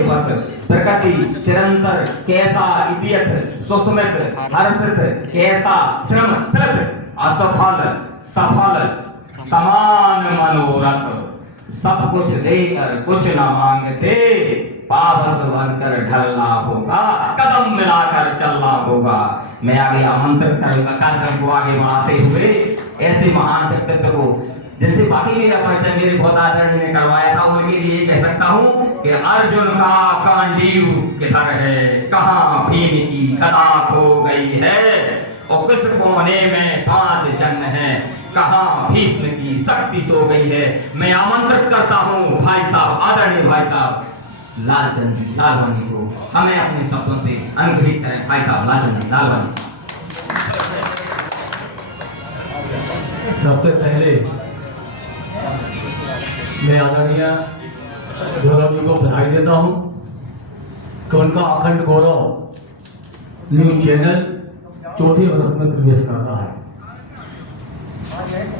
के पथ प्रकृति चिरंतर कैसा इदियत सुस्मित हर्षित कैसा श्रम श्रत असफल सफल समान मनोरथ सब कुछ देकर कुछ न मांगते पावस बनकर ढलना होगा कदम मिलाकर चलना होगा। मैं आगे आमंत्रित करूंगा कार्यक्रम को आगे बढ़ाते हुए ऐसे महान व्यक्तित्व को जिनसे बाकी मेरा परिचय मेरे बहुत आदरणीय ने करवाया था उनके लिए कह सकता हूँ कि अर्जुन का कांडीव किधर है कहाँ भीम की गदा खो गई है और किस कोने में 5 जन है कहाँ भीष्म की शक्ति सो गई है। मैं आमंत्रित करता हूँ भाई साहब आदरणीय भाई साहब लालचंद लालवानी को हमें अपने शब्दों से अनुग्रहित करें। भाई साहब लालचंद लालवानी। सबसे पहले मैं आदरणीय गौरव जी को बधाई देता हूँ कि उनका अखंड गौरव न्यूज चैनल चौथे वर्ष में प्रवेश कर रहा है।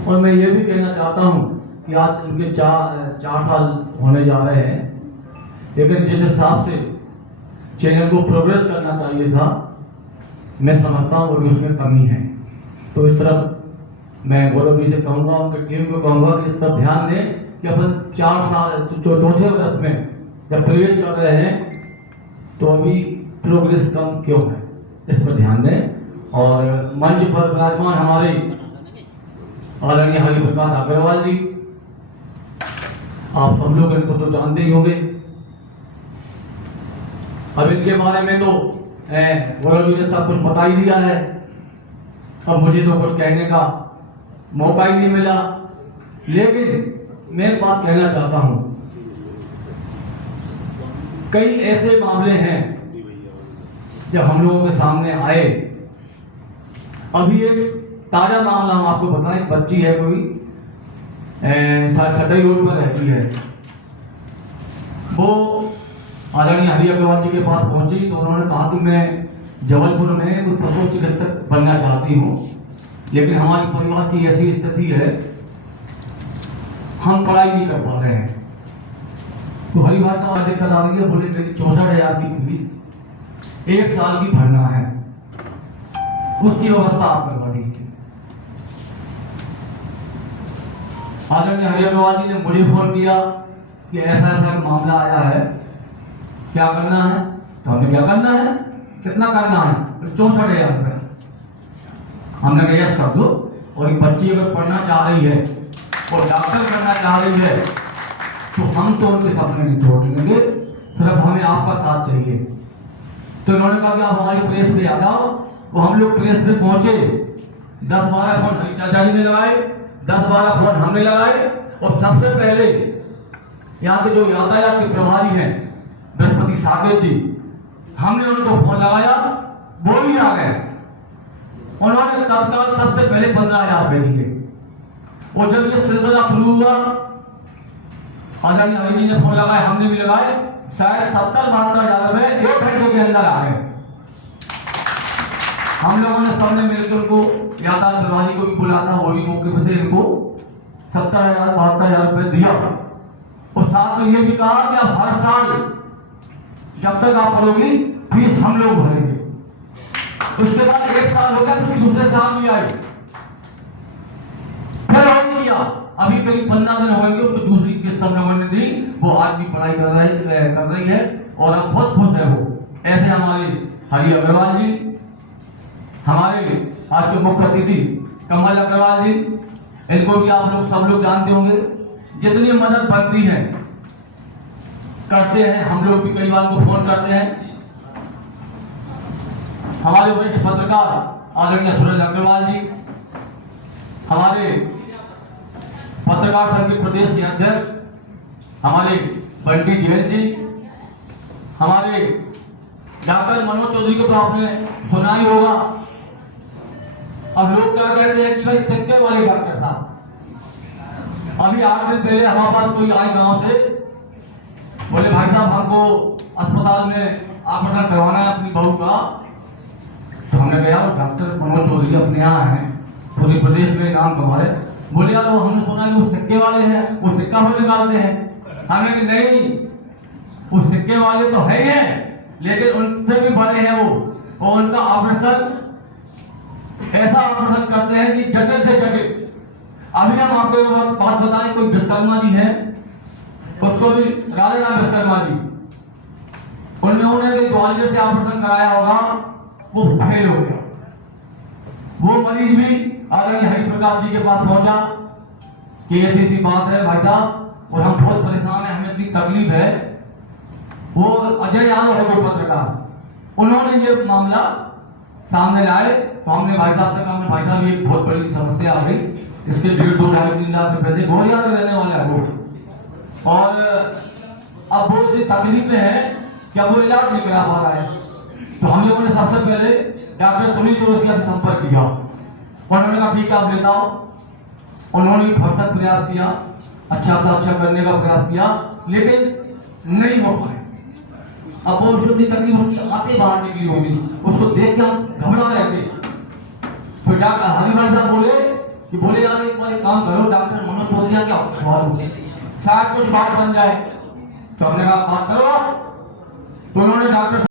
और मैं ये भी कहना चाहता हूँ कि आज उनके 4 साल होने जा रहे हैं, लेकिन जिस हिसाब से चैनल को प्रोग्रेस करना चाहिए था मैं समझता हूँ और उसमें कमी है। तो इस तरफ मैं गौरव जी से कहूँगा उनकी टीम को कहूँगा कि इस तरफ ध्यान दें कि अपन 4 साल चौथे वर्ष में जब प्रवेश कर रहे हैं तो अभी प्रोग्रेस कम क्यों है, इस पर ध्यान दें। और मंच पर विराजमान हमारे आदरणीय हरिप्रकाश अग्रवाल जी, आप सब लोग इनको तो जानते ही होंगे। अब इनके बारे में तो गौरव जी ने सब कुछ बता ही दिया है, अब मुझे तो कुछ कहने का मौका ही नहीं मिला। लेकिन मैं एक बात कहना चाहता हूं, कई ऐसे मामले हैं जब हम लोगों के सामने आए। अभी एक ताजा मामला हम आपको बताएं, एक बच्ची है कोई सतई रोड पर रहती है, वो आदरणीय हरि अग्रवाल जी के पास पहुंची तो उन्होंने कहा कि मैं जबलपुर में कुछ पशु चिकित्सक बनना चाहती हूँ, लेकिन हमारे परिवार की ऐसी स्थिति है हम पढ़ाई नहीं कर पा रहे हैं। तो हरि भाई साहब दिक्कत आ रही है, बोले मेरी 64,000 की फीस 1 साल की भरना है, उसकी व्यवस्था आप करवा दीजिए। आदरणीय हरि अग्रवाल जी ने मुझे फोन किया कि ऐसा ऐसा मामला आया है, क्या करना है? तो हमने क्या करना है, कितना करना है? 64,000 रुपये। हमने कहा यस कर दो। और एक बच्ची अगर पढ़ना चाह रही है और डॉक्टर करना चाह रही है तो हम तो उनके सपने नहीं तोड़ देंगे, सिर्फ हमें आपका साथ चाहिए। तो इन्होंने कहा कि आप हमारी प्रेस पे आ जाओ। वो हम लोग प्रेस पे पहुंचे, 10-12 फोन हरी चाचा जी ने लगाए, 10-12 फोन हमने लगाए। और सबसे पहले यहाँ के जो यातायात के प्रभारी हैं बृहस्पति साकेत जी, हमने उनको फोन लगाया, वो भी आ गए। उन्होंने तत्काल सबसे पहले 15,000 रुपए दिए। और जब ये सिलसिला शुरू हुआ, आदरणीय हरि जी ने फोन लगाए, हमने भी लगाए, शायद 70-72,000 रुपए 1 घंटे के अंदर आ गए। हम लोगों ने सबने मिलकर उनको यातायात प्रभारी को भी बुलाया था, वो भी मौके पर थे, इनको 70,000-72,000 रुपए दिया। और साथ में ये भी कहा कि अब हर साल जब तक आप पढ़ोगी फीस हम लोग भरेंगे। उसके बाद 1 साल हो गया, फिर दूसरे साल भी आई, फिर और किया। अभी करीब 15 दिन हो गए, उसको दूसरी किस्त हम लोगों ने दी। वो आज भी पढ़ाई कर रही है और अब बहुत खुश है वो। ऐसे हमारे हरि अग्रवाल जी, हमारे आज के मुख्य अतिथि कमल अग्रवाल जी, इनको भी आप लोग सब लोग जानते होंगे। जितनी मदद बनती है करते हैं, हम लोग भी कई बार उनको फोन करते हैं। हमारे वरिष्ठ पत्रकार आदरणीय सूरज अग्रवाल जी, हमारे पत्रकार संघ के प्रदेश के अध्यक्ष हमारे बंटी जैन जी, हमारे डॉक्टर मनोज चौधरी को तो आपने सुना ही होगा। अब लोग क्या कहते हैं कि भाई सिक्के वाले डॉक्टर साहब। अभी 8 दिन पहले हमारे पास कोई आए गांव से, बोले भाई साहब हमको अस्पताल में ऑपरेशन करवाना है अपनी बहू का। तो हमने कहा डॉक्टर मनोज चौधरी अपने यहाँ हैं, पूरे प्रदेश में नाम कमाए। बोले यार वो हमने सुना कि वो सिक्के वाले हैं, वो सिक्का में निकालते हैं। हमें कि नहीं, वो सिक्के वाले तो है ही हैं, लेकिन उनसे भी बड़े हैं वो, और उनका ऑपरेशन ऐसा ऑपरेशन करते हैं कि जटिल से जटिल। अभी हम आपको बात बताएं, कोई विश्वकर्मा जी है, उसको भी राजा राम विश्वकर्मा जी, उन्होंने भी ग्वालियर से ऑपरेशन कराया होगा, वो फेल हो गया। वो मरीज भी आदरणीय हरिप्रकाश जी के पास पहुंचा कि ऐसी बात है भाई साहब, और हम बहुत परेशान हैं, हमें इतनी तकलीफ है। वो अजय यादव है कोई पत्रकार, उन्होंने ये मामला सामने लाए, तो हमने भाई साहब से कहा, भाई साहब ये बहुत बड़ी समस्या आ गई, इसके 1.5-2.5 लाख रुपए थे, गोरिया से रहने वाला है वो, और अब वो इतनी तकलीफ में है कि अब वो इलाज नहीं करा पा रहा है। तो हम लोगों ने सबसे पहले डॉक्टर सुनील चौरसिया से संपर्क किया, उन्होंने कहा ठीक है आप लेता हो। उन्होंने भरसक प्रयास किया, अच्छा से अच्छा करने का प्रयास किया, लेकिन नहीं हो पाए। अब वो उसकी तकलीफ उसकी आते बाहर निकली होगी, उसको देख के हम घबरा रहे थे। फिर डॉक्टर हरिभाई साहब बोले कि बोले यार एक बार काम करो, डॉक्टर मनोज चौधरी क्या शायद कुछ बात बन जाए। तो हमने कहा बात करो। तो उन्होंने डॉक्टर